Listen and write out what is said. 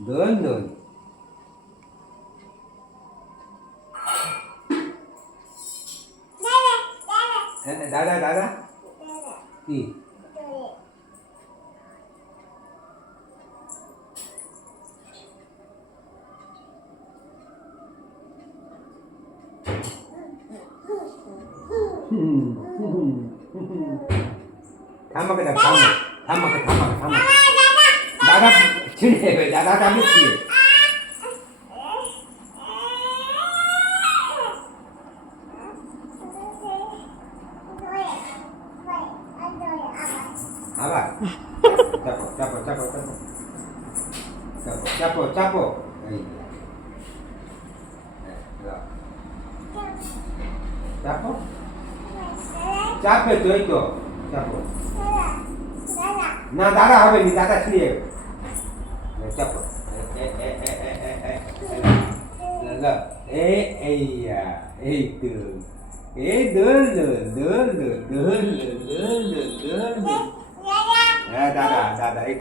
दोन दोन दादा दादा तीन थांबा का थांबा थांबा का थांबा थांबा दादा छिड़े दादा चालू किए आवा Chapo Chapo Chapo Chapo Chapo Chapo Chapo Chapo चापे तो चापो ना दादा হবে নি দাদা ছিড়ে চাপো লা এইয়া এই তো এই দোল দোল দোল দোল দোল দোল দোল হ্যাঁ দাদা দাদা এই